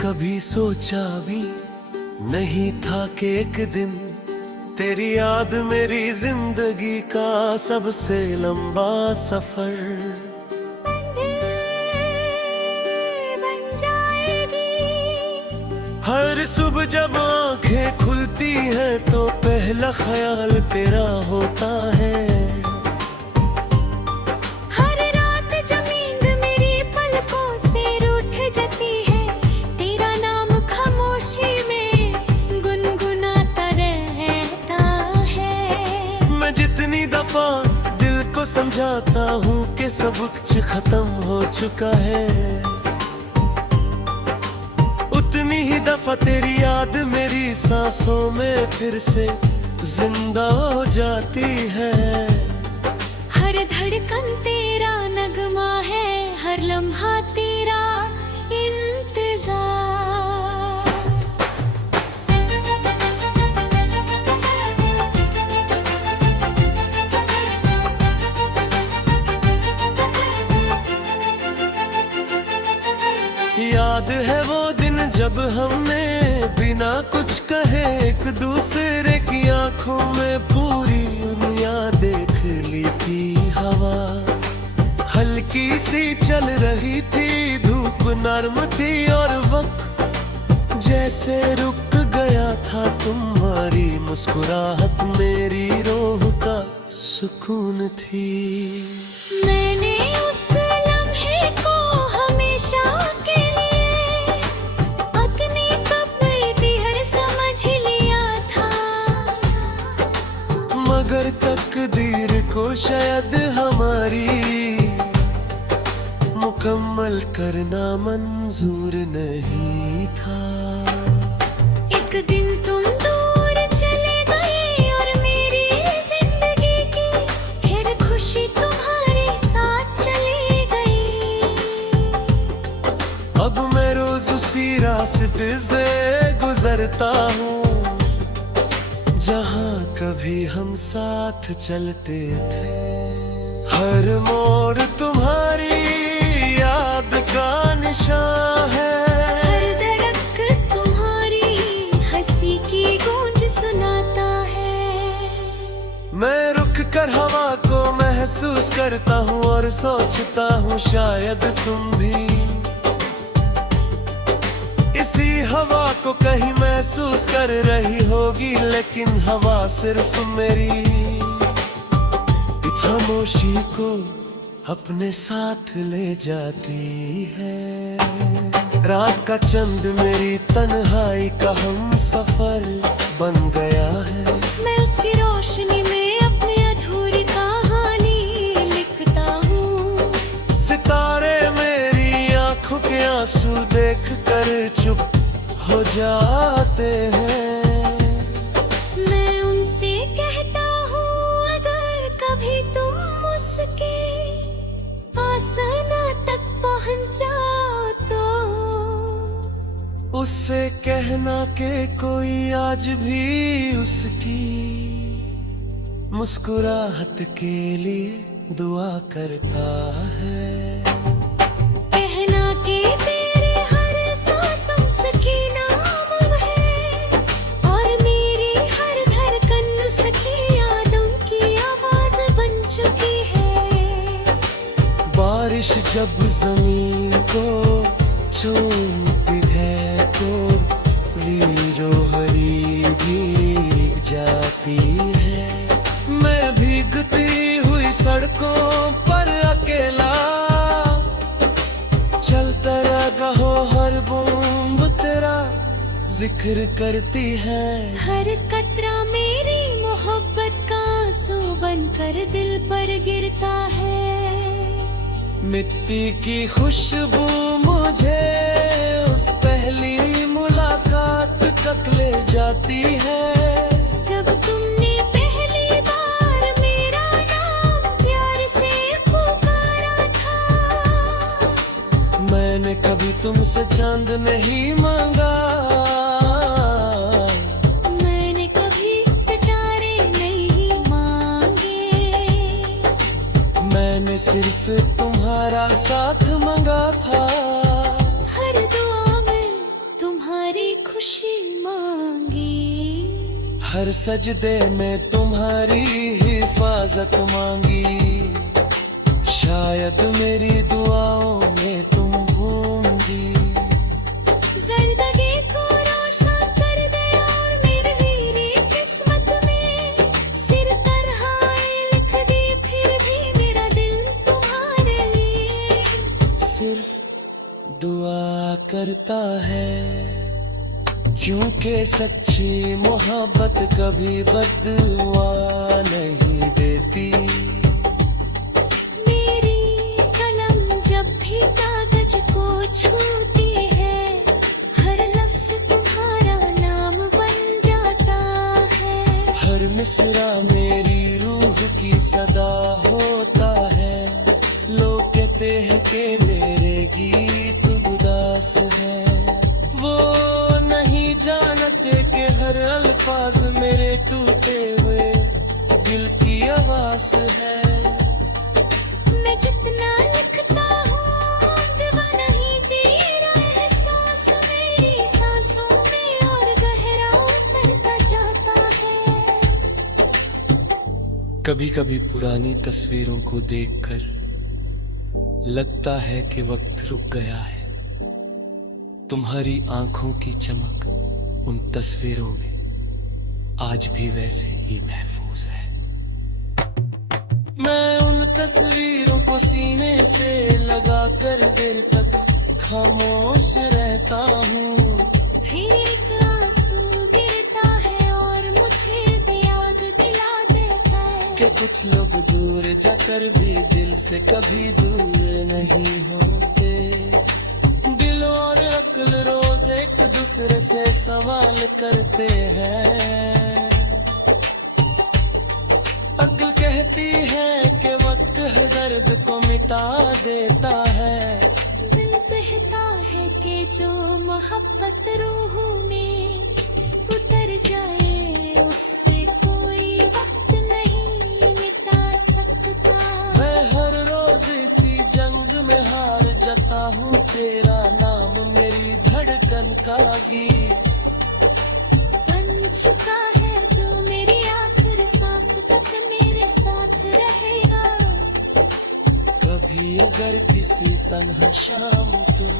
कभी सोचा भी नहीं था कि एक दिन तेरी याद मेरी जिंदगी का सबसे लंबा सफर बन जाएगी। हर सुबह जब आंखें खुलती हैं तो पहला ख्याल तेरा होता है। हर रात जब नींद मेरी पलकों से रूठ जाती है, तेरा नाम खामोशी में गुनगुनाता रहता है। मैं जितनी दफा दिल को समझाता हूँ कि सब कुछ खत्म हो चुका है, उतनी ही दफा तेरी याद मेरी सांसों में फिर से जिंदा हो जाती है। हर धड़कन तेरा नगमा है, हर लम्हा तेरा इंतजार। याद है वो दिन जब हमने बिना कुछ कहे एक दूसरे की आंखों में पूरी दुनिया देख ली थी। हवा हल्की सी चल रही थी, धूप नर्म थी और वक्त जैसे रुक गया था। तुम्हारी मुस्कुराहट मेरी रूह का सुकून थी। मैंने उस लम्हे को हमेशा के लिए अपनी कब थी हर समझ लिया था, मगर तकदीर को शायद हमारी मुकम्मल करना मंजूर नहीं था। एक दिन तुम दूर चले गए और मेरी जिंदगी की फिर खुशी तुम्हारे साथ चली गई। अब मैं रोज उसी रास्ते से गुजरता हूँ जहाँ कभी हम साथ चलते थे। हर मोड़ तुम्हारी याद का निशान है, हर दरख्त तुम्हारी हंसी की गूंज सुनाता है। मैं रुक कर हवा को महसूस करता हूँ और सोचता हूँ शायद तुम भी इसी हवा को कहीं महसूस कर रही होगी। लेकिन हवा सिर्फ मेरी खामोशी को अपने साथ ले जाती है। रात का चंद मेरी तन्हाई का हम सफर बन गया है। मैं उसकी रोशनी में अपनी अधूरी कहानी लिखता हूँ। सितारे मेरी आंखों के आंसू देख कर चुप हो जाते हैं। मैं उनसे कहता हूँ अगर कभी तुम उसके आसना तक पहुँच जाओ तो उससे कहना कि कोई आज भी उसकी मुस्कुराहट के लिए दुआ करता है। कहना कि तेरे हर सांस उसकी नाम है और मेरी हर धड़कन उसकी यादों की आवाज बन चुकी है। बारिश जब जमीन को छूती है तो जो हरी भीग जाती है। मैं भीगती हुई सड़कों पर अकेला चलता रहो, हर बूंद तेरा जिक्र करती है। हर कतरा मेरी मोहब्बत का आंसू बनकर दिल पर गिरता है। मिट्टी की खुशबू मुझे उस पहली मुलाकात तक ले जाती है जब तुमने पहली बार मेरा नाम प्यार से पुकारा था। मैंने कभी तुमसे चांद नहीं मांगा, मैंने कभी सितारे नहीं मांगे। मैंने सिर्फ तुम्हारा साथ मांगा था। हर दुआ में हर सजदे में तुम्हारी हिफाजत मांगी, शायद मेरी दुआओं में तुम होंगी। जिंदगी को रोशन कर दे और मेरी किस्मत में सिर तरहाए लिख दी, फिर भी मेरा दिल तुम्हारे लिए सिर्फ दुआ करता है, क्योंकि सच्ची मोहब्बत कभी बद्दुआ नहीं देती। मेरी कलम जब भी कागज को छूती है, हर लफ्ज तुम्हारा नाम बन जाता है। हर मिसरा मेरी रूह की सदा होता है, लोग कहते हैं कि मेरे गीत उदास है, वो नहीं जानते कि हर अल्फाज मेरे टूटे हुए दिल की आवाज है। मैं जितना लिखता हूँ दिवा नहीं तेरा एहसास मेरी सांसों में और गहरा उतरता जाता है। कभी कभी पुरानी तस्वीरों को देखकर लगता है कि वक्त रुक गया है। तुम्हारी आंखों की चमक उन तस्वीरों में आज भी वैसे ही महफूज है। मैं उन तस्वीरों को सीने से लगाकर देर तक खामोश रहता हूँ। फिर एक आंसू गिरता है और मुझे याद दिला देता है कि कुछ लोग दूर जाकर भी दिल से कभी दूर नहीं होते। दिल और अक्ल रोज एक दूसरे से सवाल करते हैं। अक्ल कहती है कि वक्त हर दर्द को मिटा देता है। दिल कहता है कि जो मोहब्बत रूह में उतर जाए उससे कोई वक्त नहीं मिटा सकता। मैं हर रोज इसी जंग में हार जाता हूँ, तेरा नाम मेरी धड़कन का गीत बन चुका है जो मेरी आखिर सांस तक मेरे साथ रहेगा। कभी अगर किसी तन्हा शाम तुम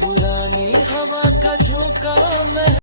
पुरानी हवा का झोंका मैं